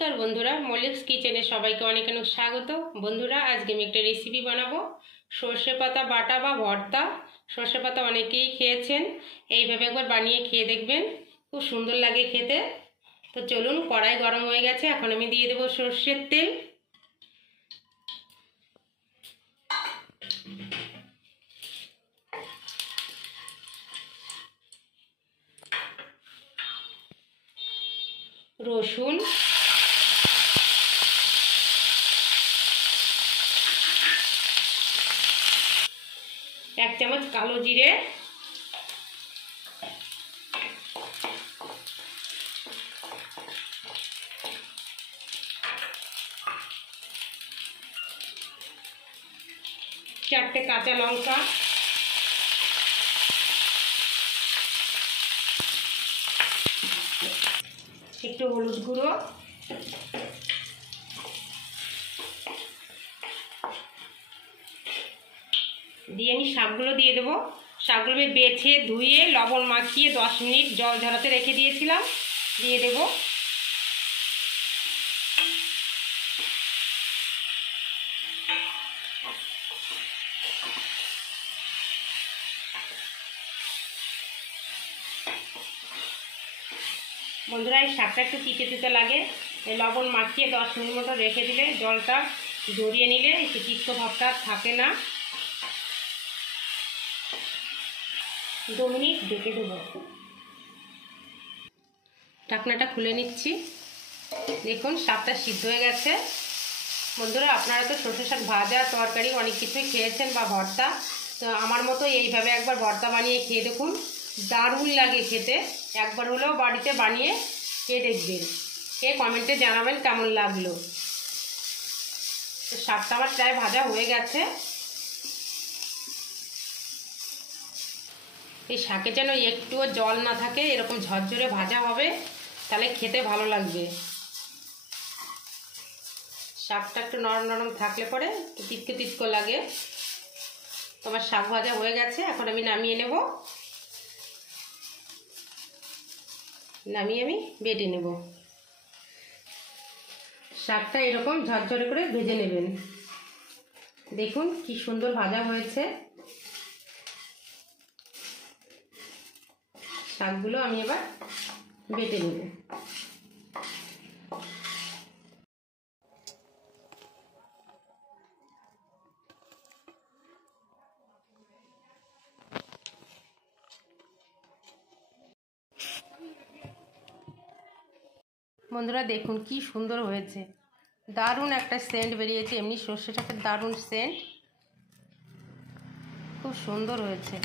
নমস্কার বন্ধুরা, মলিক্স কিচেনে সবাইকে অনেক অনেক স্বাগত। বন্ধুরা, আজকে আমি একটা রেসিপি বানাবো সর্ষে পাতা বাটা বা ভর্তা। সর্ষে পাতা অনেকেই খেয়েছেন, এইভাবে একবার বানিয়ে খেয়ে দেখবেন, খুব সুন্দর লাগে খেতে। তো চলুন, কড়াই গরম হয়ে গেছে, এখন আমি দিয়ে দেবো সর্ষের তেল। রসুন, এক চামচ কালো জিরে, চারটে কাঁচা লঙ্কা, একটু হলুদ গুঁড়ো, দিয়ে আমি শাকগুলো দিয়ে দেবো। শাকগুলো বেছে ধুয়ে লবণ মাখিয়ে 10 মিনিট জল ঝরাতে রেখে দিয়েছিলাম, দিয়ে দেব। বন্ধুরা, এই শাকটা একটু তিতে তিতে লাগে, এই লবণ মাখিয়ে 10 মিনিট মতো রেখে দিলে, জলটা ঝরিয়ে নিলে একটু তিক্ত ভাবটা থাকে না। 2 মিনিট ঢেকে দেবো। ঢাকনাটা খুলে নিচ্ছি। দেখুন, শাকটা সিদ্ধ হয়ে গেছে। বন্ধুরা, আপনারা তো সর্ষে শাক ভাজা, তরকারি অনেক কিছুই খেয়েছেন বা ভর্তা, তো আমার মতো এইভাবে একবার ভর্তা বানিয়ে খেয়ে দেখুন, দারুণ লাগে খেতে। একবার হলেও বাড়িতে বানিয়ে খেয়ে দেখবেন, খেয়ে কমেন্টে জানাবেন কেমন লাগলো। তো শাকটা আমার প্রায় ভাজা হয়ে গেছে। এই শাকে যেন একটুও জল না থাকে, এরকম ঝরঝরে ভাজা হবে, তাহলে খেতে ভালো লাগবে। শাকটা একটু নরম নরম থাকলে পরে তিতকো তিতকো লাগে। তোমার শাক ভাজা হয়ে গেছে, এখন আমি নামিয়ে নেব। নামিয়ে আমি বেটে নেব। শাকটা এরকম ঝরঝরে করে ভেজে নেবেন। দেখুন কি সুন্দর ভাজা হয়েছে। শাকগুলো আমি এবার বেটে নেব। বন্ধুরা, দেখুন কি সুন্দর হয়েছে, দারুণ একটা সেন্ট বেরিয়েছে। এমনি সর্ষে শাকের দারুণ সেন্ট, খুব সুন্দর হয়েছে।